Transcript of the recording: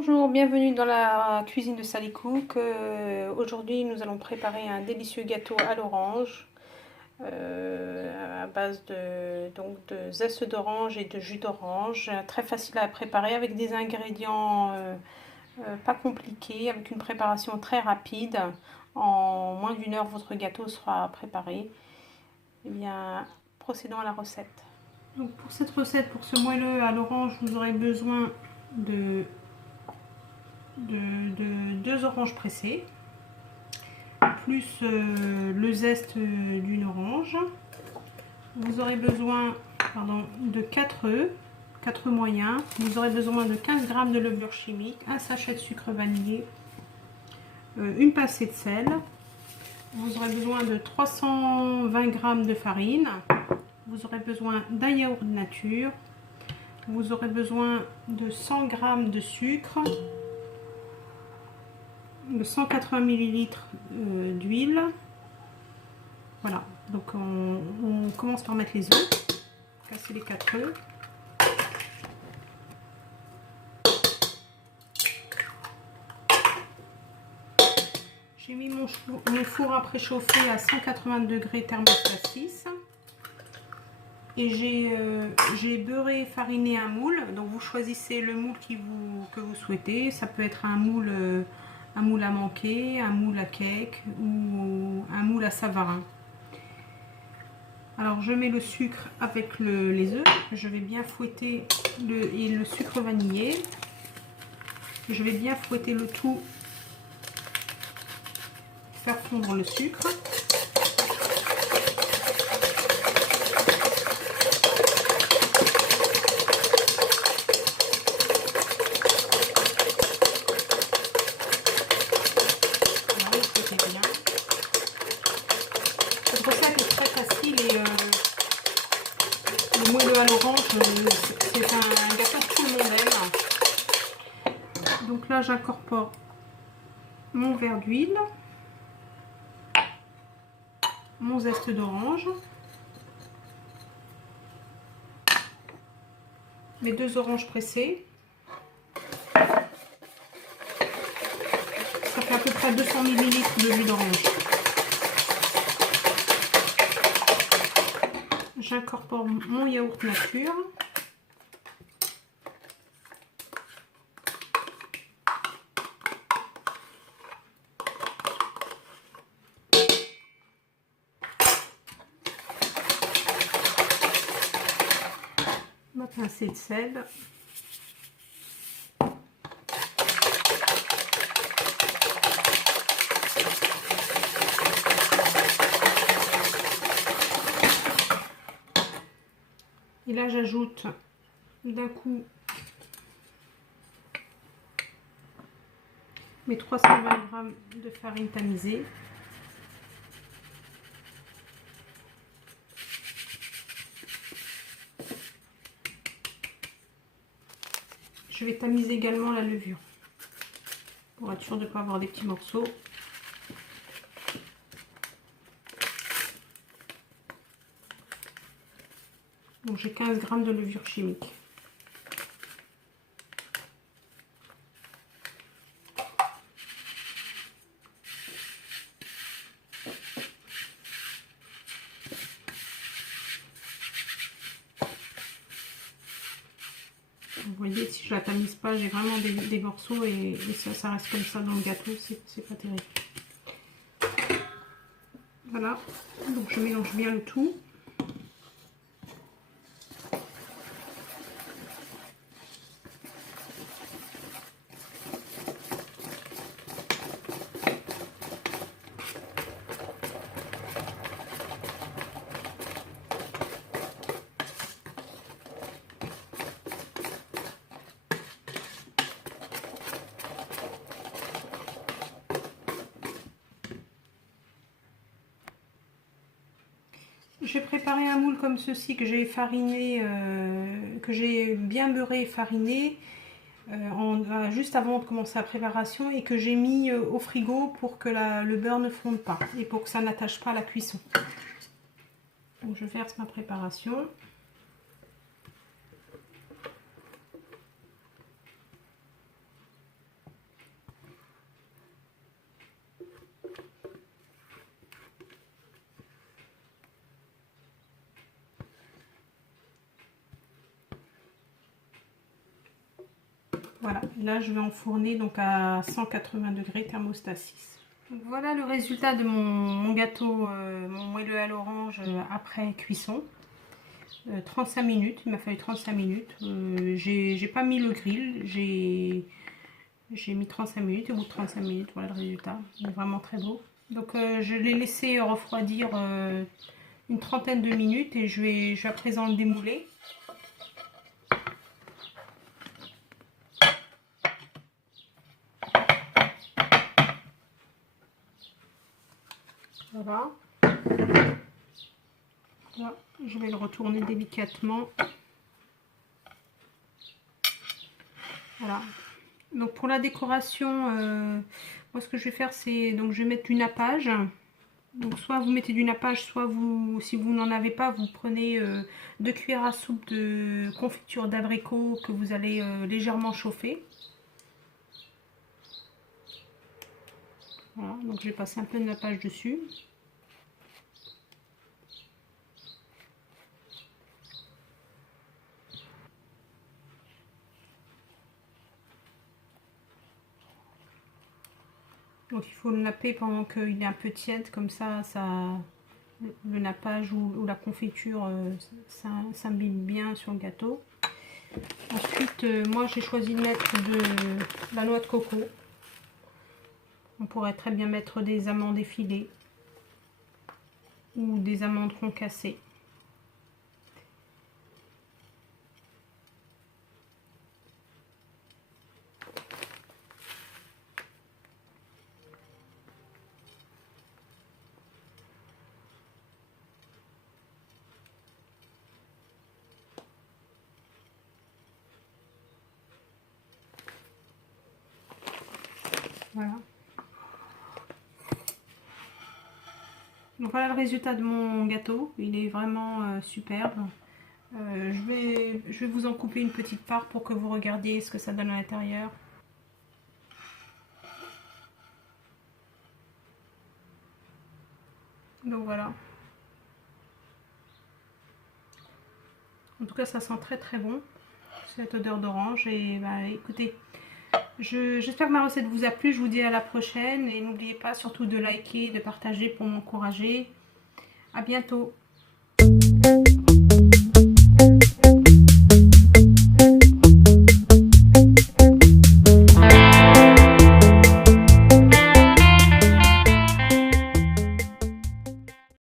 Bonjour, bienvenue dans la cuisine de Sally Cook. Aujourd'hui, nous allons préparer un délicieux gâteau à l'orange à base de zeste d'orange et de jus d'orange. Très facile à préparer avec des ingrédients pas compliqués, avec une préparation très rapide. En moins d'une heure, votre gâteau sera préparé. Eh bien, procédons à la recette. Donc pour cette recette, pour ce moelleux à l'orange, vous aurez besoin de 2 oranges pressées, plus le zeste d'une orange. Vous aurez besoin de 4 œufs, 4 moyens. Vous aurez besoin de 15 g de levure chimique, un sachet de sucre vanillé, une pincée de sel. Vous aurez besoin de 320 g de farine. Vous aurez besoin d'un yaourt nature. Vous aurez besoin de 100 g de sucre, de 180 ml d'huile. Voilà, donc on commence par mettre les œufs, casser les 4 œufs. J'ai mis mon four à préchauffer à 180 degrés thermostat 6. Et j'ai beurré et fariné un moule. Donc vous choisissez le moule que vous souhaitez. Ça peut être un moule à manquer, un moule à cake ou un moule à savarin. Alors je mets le sucre avec les œufs. Je vais bien fouetter le sucre vanillé. Je vais bien fouetter le tout. Faire fondre le sucre. Cette recette est très facile et le moelleux à l'orange, c'est un gâteau que tout le monde aime. Donc là, j'incorpore mon verre d'huile, mon zeste d'orange, mes 2 oranges pressées. Ça fait à peu près 200 ml de jus d'orange. J'incorpore mon yaourt nature. Ma pincée de sel. Et là, j'ajoute d'un coup mes 320 g de farine tamisée. Je vais tamiser également la levure pour être sûr de ne pas avoir des petits morceaux. Donc j'ai 15 g de levure chimique. Vous voyez, si je la tamise pas, j'ai vraiment des morceaux et ça reste comme ça dans le gâteau, c'est pas terrible. Voilà, donc je mélange bien le tout. J'ai préparé un moule comme ceci que j'ai fariné, que j'ai bien beurré et fariné juste avant de commencer la préparation et que j'ai mis au frigo pour que le beurre ne fonde pas et pour que ça n'attache pas à la cuisson. Donc je verse ma préparation. Voilà, là je vais enfourner donc à 180 degrés thermostat 6. Donc voilà le résultat de mon gâteau, mon moelleux à l'orange après cuisson. 35 minutes, il m'a fallu 35 minutes. J'ai pas mis le grill, j'ai mis 35 minutes et au bout de 35 minutes, voilà le résultat. Il est vraiment très beau. Donc je l'ai laissé refroidir une trentaine de minutes et je vais à présent le démouler. Voilà. Là, je vais le retourner délicatement. Voilà. Donc pour la décoration, moi ce que je vais faire, c'est donc je vais mettre du nappage. Donc soit vous mettez du nappage, soit vous, si vous n'en avez pas, vous prenez 2 cuillères à soupe de confiture d'abricot que vous allez légèrement chauffer. Voilà, donc je vais passer un peu de nappage dessus. Donc il faut le napper pendant qu'il est un peu tiède, comme ça, le nappage ou la confiture s'imbibe bien sur le gâteau. Ensuite, moi j'ai choisi de mettre de la noix de coco. On pourrait très bien mettre des amandes effilées ou des amandes concassées. Voilà. Donc voilà le résultat de mon gâteau. Il est vraiment superbe. Je vais vous en couper une petite part pour que vous regardiez ce que ça donne à l'intérieur. Donc voilà. En tout cas, ça sent très très bon, cette odeur d'orange. Et bah, écoutez, j'espère que ma recette vous a plu. Je vous dis à la prochaine. Et n'oubliez pas surtout de liker, de partager pour m'encourager. À bientôt.